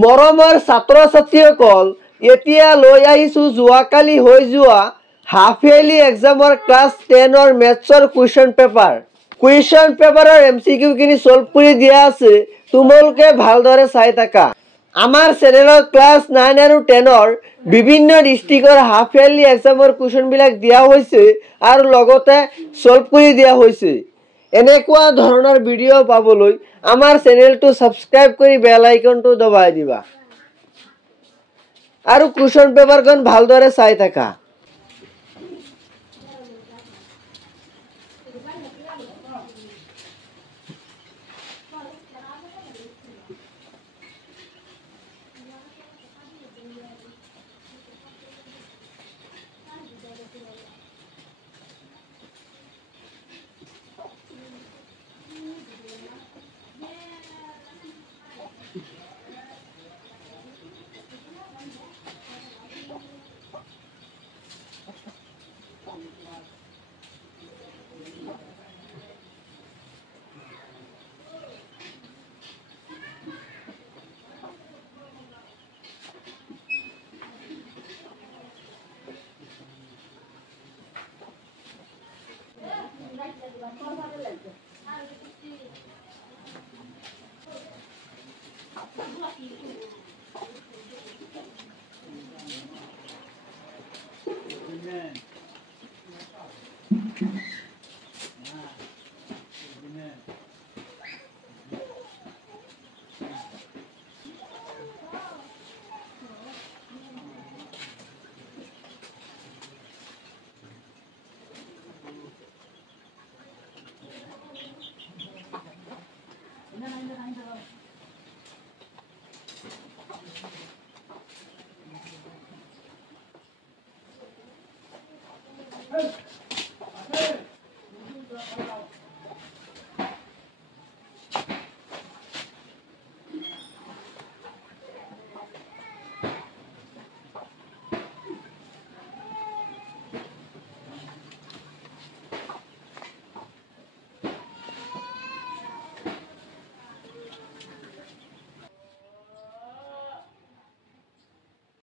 মৰমৰ ছাত্ৰ ছাত্ৰীসকল, এতিয়া লৈ আহিছোঁ যোৱাকালি হৈ যোৱা হাফ ইয়াৰলি এক্সামৰ ক্লাছ 10ৰ মেথছৰ কুৱেশ্যন পেপাৰ। কুৱেশ্যন পেপাৰৰ MCQ খিনি সলভ কৰি দিয়া আছে, তোমালোকে ভালদৰে চাই থাকা। আমাৰ চেনেলত ক্লাছ 9 আৰু 10ৰ বিভিন্ন ডিষ্ট্ৰিক্টৰ হাফ ইয়াৰলি এক্সামৰ কুৱেশ্যনবিলাক দিয়া হৈছে আৰু লগতে সলভ কৰি দিয়া হৈছে। এনেকুৱা ধৰণৰ ভিডিঅ' পাবলৈ আমাৰ চেনেলটো সাবস্ক্ৰাইব কৰি বেল আইকনটো দবাই দিবা আৰু কুৱেশ্যন পেপাৰখন ভালদৰে চাই থাকা। Amen.